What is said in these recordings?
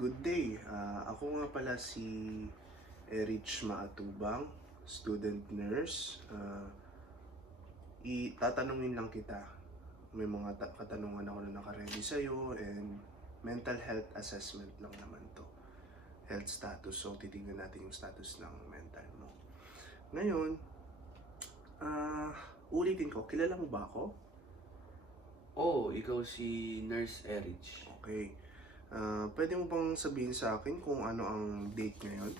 Good day. Ako nga pala si Erich Maatubang, student nurse. Itatanungin lang kita. May mga katanungan ako na nakaready sa'yo and mental health assessment lang naman to. Health status. So, titignan natin yung status ng mental mo. Ngayon, ulitin ko, kilala mo ba ako? Oo, ikaw si Nurse Erich. Okay. Pwede mo bang sabihin sa akin kung ano ang date ngayon?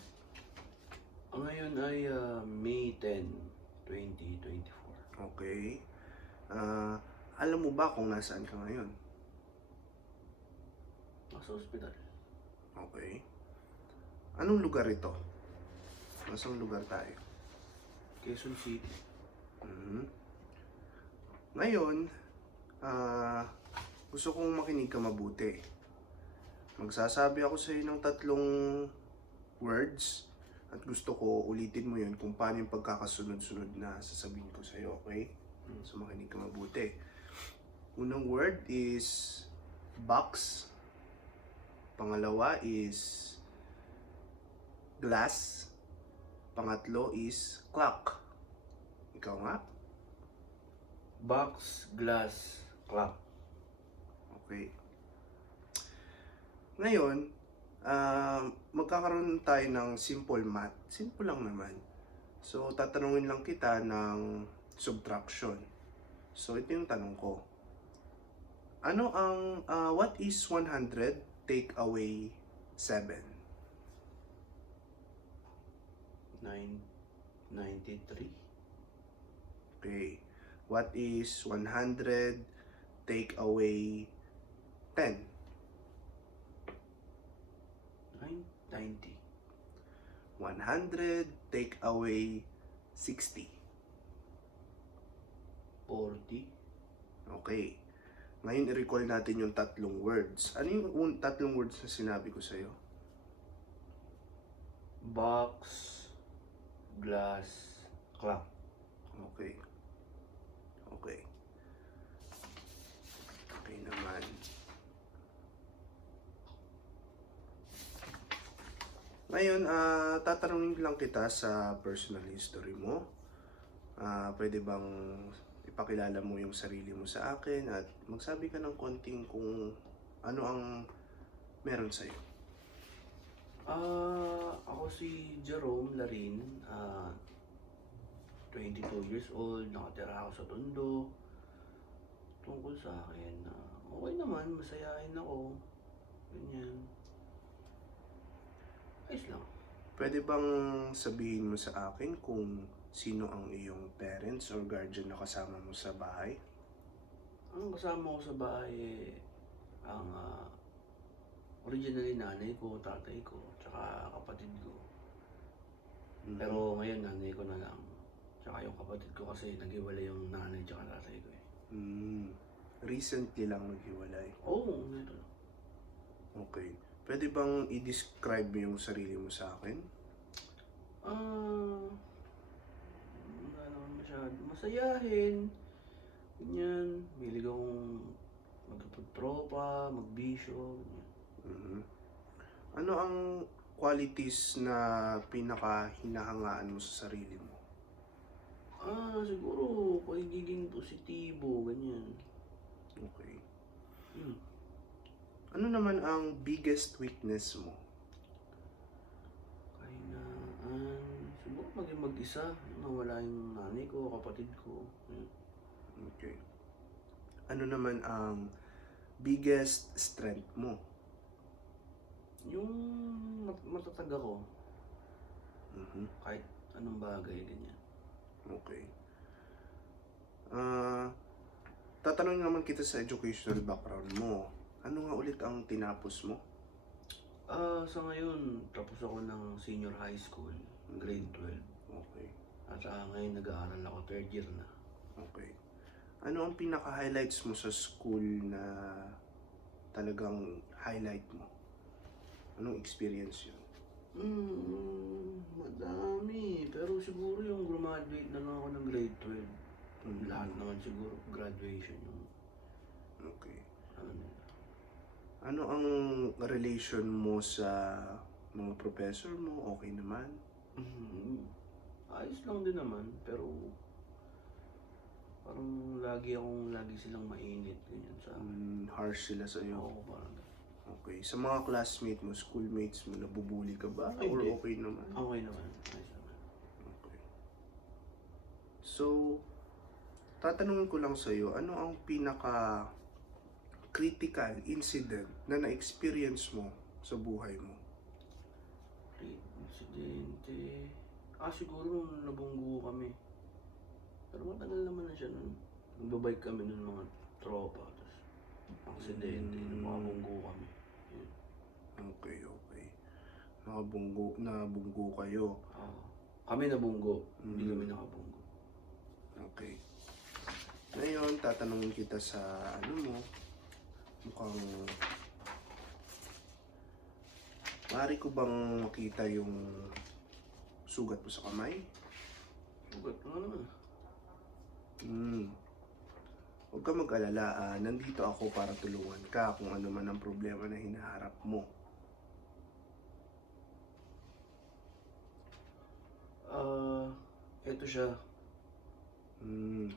Ngayon ay May 10, 2024. Okay. Alam mo ba kung nasaan ka ngayon? Nasa ospital. Okay. Anong lugar ito? Nasang lugar tayo? Quezon City. Mhm. Ngayon, gusto kong makinig ka mabuti. Magsasabi ako sa iyo ng 3 words at gusto ko ulitin mo yun kung paano yung pagkakasunod-sunod na sasabihin ko sa iyo, okay? So makinig ka mabuti. Unang word is box. Pangalawa is glass. Pangatlo is clock. Ikaw nga? Box, glass, clock. Okay. Ngayon, magkakaroon tayo ng simple math. Simple lang naman. So, tatanungin lang kita ng subtraction. So, ito yung tanong ko. Ano ang, what is 100 take away 7? 93. Okay. What is 100 take away 10? 90. 100 take away 60. 40. Okay. Ngayon, i-recall natin yung 3 words. Ano yung 3 words na sinabi ko sa'yo? Box, glass, clock. Okay. Okay. Okay naman. Ngayon, tatanungin lang kita sa personal history mo. Pwede bang ipakilala mo yung sarili mo sa akin at magsabi ka ng konting kung ano ang meron sa'yo. Ako si Jerome Larin, 22 years old, nakatira ako sa Tondo. Tungkol sa akin, okay naman, masayahin ako. Ganyan. Ayos lang. Pwede bang sabihin mo sa akin kung sino ang iyong parents or guardian na kasama mo sa bahay? Ang kasama ko sa bahay, ang originally nanay ko, tatay ko, tsaka kapatid ko. Pero ngayon nanay ko na lang. Tsaka yung kapatid ko kasi naghiwalay yung nanay tsaka tatay ko eh. Recently lang naghiwalay. Oo, ito. Okay. Pwede bang i-describe mo yung sarili mo sa akin? Wala naman masyado. Masayahin. Ganyan. Milig akong magkapag-tropa, magbisyo. Ano ang qualities na pinaka-hinahangaan mo sa sarili mo? Siguro pagiging positibo, ganyan. Okay. Ano naman ang biggest weakness mo? Siguro maging mag-isa. Nawala yung nanay ko, kapatid ko. Okay. Ano naman ang biggest strength mo? Yung matatag ako. Kahit anong bagay, ganyan. Okay. Tatanungin naman kita sa educational background mo. Ano nga ulit ang tinapos mo? Sa ngayon, tapos ako ng senior high school, grade 12. Okay. At ngayon nag-aaral ako, 3rd year na. Okay. Ano ang pinaka-highlights mo sa school na talagang highlight mo? Anong experience yun? Madami. Pero siguro yung graduate na lang ako ng grade 12. Lahat naman siguro graduation yung Okay. ano nila. Ano ang relation mo sa mga professor mo? Okay naman? Mhm. Ayos lang din naman, pero parang lagi silang mainit, ganyan sa akin. Harsh sila sa'yo? Oo, parang Okay. Sa mga classmate mo, schoolmates mo, nabubuli ka ba? ay, Or hindi. okay naman? Okay naman, ayos naman. Okay. So, tatanungin ko lang sa'yo, ano ang pinaka-critical incident na na-experience mo sa buhay mo? Insidente, siguro nung nabunggo kami. Pero matagal naman na siya nun. Nagbabike kami nun mga tropa, tapos aksidente, nabunggo kami. Yun. Okay, okay. Nabunggo kayo. Oo. Kami nabunggo, hindi kami nakabunggo. Okay. Ngayon, tatanungin kita sa ano mo, mukhang maaari ko bang makita yung sugat mo sa kamay? Sugat na naman. Huwag ka mag-alala, nandito ako para tulungan ka kung ano man ang problema na hinaharap mo. Eto siya. Hmm,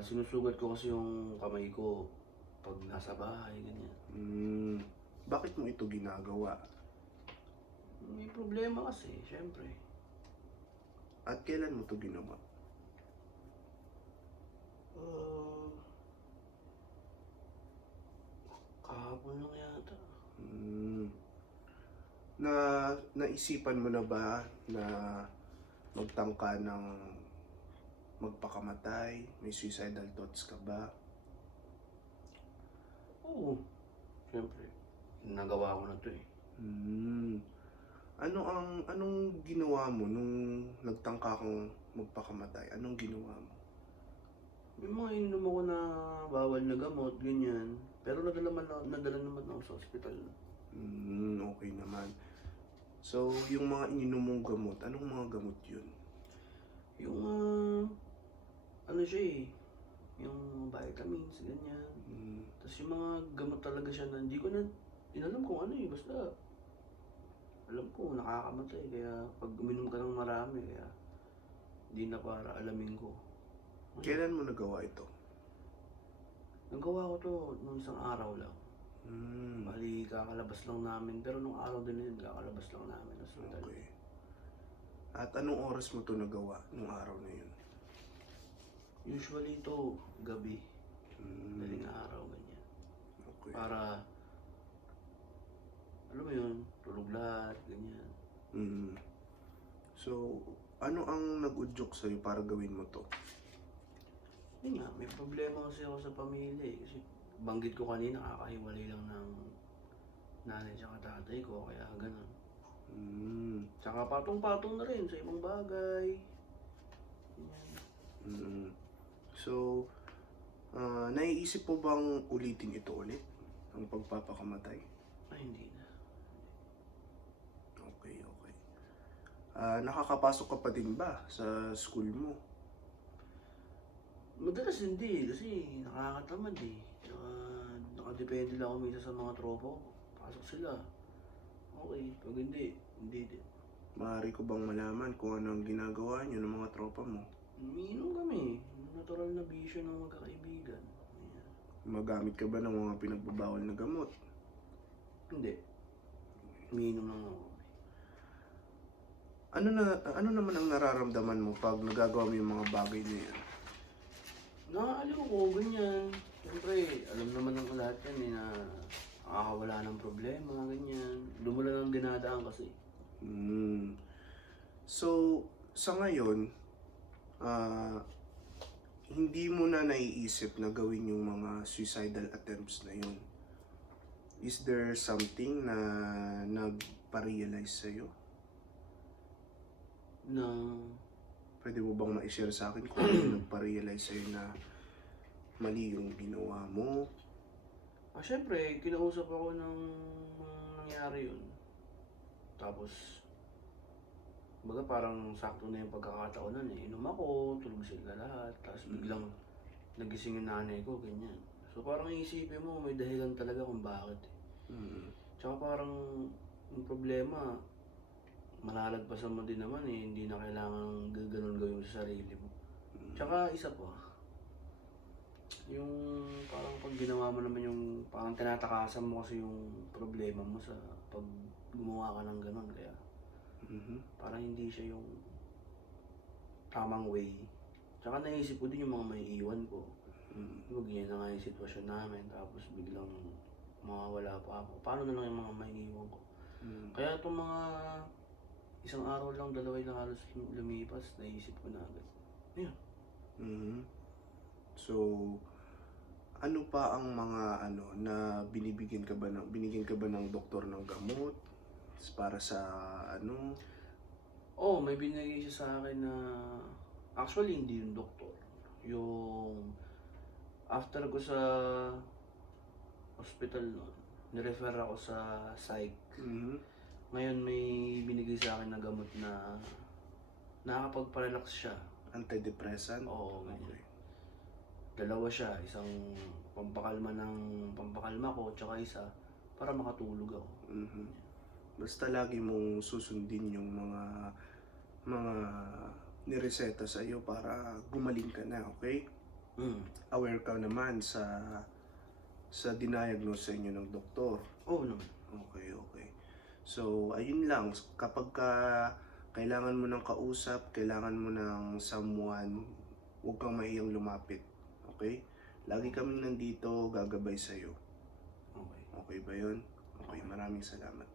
Sinusugat ko kasi yung kamay ko pag nasa bahay, ganyan. Bakit mo ito ginagawa? May problema kasi, syempre. At kailan mo ito ginawa? Uh, Kahapon lang yata. Na naisipan mo na ba na magtangka ng magpakamatay? May suicidal thoughts ka ba? Oo, syempre. Nagawa ko na to eh. Anong ginawa mo nung nagtangka kang magpakamatay? Anong ginawa mo? May mga ininom ako na bawal na gamot, ganyan. Pero nadala naman ako sa ospital. Okay naman. So, yung mga ininom mong gamot, anong mga gamot yun? Yung, ano siya eh, yung vitamins, ganyan. Tapos yung mga gamot talaga siya na hindi ko na inalam kung ano eh, basta alam ko nakakamatay. Kaya pag uminom ka ng marami, kaya hindi na para alamin ko. Kailan mo nagawa ito? Nagawa ko to nung isang araw lang. Hmm, Bali, kakalabas lang namin. Pero nung araw din yun, kakalabas lang namin ng hospital. okay. At anong oras mo to nagawa nung araw na yun? Usually ito, gabi. Hmm, Daling araw, ganyan. okay. Para, alam mo yun, tulog lahat, ganyan. So, ano ang nag-udyok sa'yo para gawin mo to? Yun nga, may problema kasi ako sa pamilya eh. Kasi banggit ko kanina, kakahiwalay lang ng nanay at tatay ko, kaya ganun. Tsaka patong-patong na rin sa ibang bagay. Ganyan. So, naiisip mo bang ulitin ito ulit? Ang pagpapakamatay? Ay, hindi na. Okay, okay. Nakakapasok ka pa din ba sa school mo? Madalas hindi, kasi nakakatamad eh. Tsaka nakadepende lang ako minsan sa mga tropa ko. Pasok sila. Okay, pag hindi, hindi din. Maaari ko bang malaman kung ano ang ginagawa niyo ng mga tropa mo? Umiinom kami. Natural na bisyo ng magkakaibigan. Ayan. Magamit ka ba ng mga pinagbabawal na gamot? Hindi. Umiinom lang ako. Ano naman ang nararamdaman mo pag nagagawa mo yung mga bagay na yan? Nakaaliw ko, ganyan. Siyempre, alam naman ng lahat yan eh na nakakawala ng problema, ganyan. Doon mo lang ang dinadaan kasi. So, sa ngayon, hindi mo na naiisip na gawin yung mga suicidal attempts na yun. Is there something na nagpa-realize sa'yo? Na, Pwede mo bang ma-share sa akin kung ano yung nagpa-realize sa'yo na mali yung ginawa mo? syempre, kinausap ako ng nangyari yun. Tapos, baga parang sakto na yung pagkakataon nun eh. Inom ako, tulog sila lahat, tapos biglang nagising yung nanay ko, ganyan. So parang iisipin mo, may dahilan talaga kung bakit eh. Mm. Tsaka parang yung problema, malalagpasan mo din naman eh, hindi na kailangan gano'n gawin mo sa sarili mo. Tsaka isa pa, yung parang pag ginawa mo naman yung parang tinatakasan mo kasi yung problema mo sa pag gumawa ka ng gano'n, kaya Mhm. parang hindi siya yung tamang way. Tsaka naisip ko din yung mga maiiwan ko. Mm. Diba ganyan na nga yung sitwasyon namin, tapos biglang mawawala pa ako. Paano na lang yung mga maiiwan ko? Mm. Kaya itong mga isang araw lang, dalawa na halos lumipas, naisip ko na agad. Ayun. Mhm. So, ano pa ang mga ano na binigyan ka ba ng doktor ng gamot para sa ano? Oo, may binigay siya sa akin na actually hindi yung doktor. Yung after ko sa hospital nun, nirefer ako sa psych. Mhm. Ngayon may binigay sa akin na gamot na nakakapagpa-relax siya. Antidepressant? Oo, ganyan. Okay. Dalawa siya, isang pampakalma ko, tsaka isa para makatulog ako. Mhm. Basta lagi mong susundin yung mga nireseta sa iyo para gumaling ka na, okay? Mm. Aware ka naman sa diniagnose sa inyo ng doktor. Oo naman. Okay, okay. So, ayun lang. Kapag kailangan mo ng kausap, kailangan mo ng someone, huwag kang mahiyang lumapit. Okay? Lagi kaming nandito, gagabay sa'yo. Okay. Okay ba yun? Okay, maraming salamat.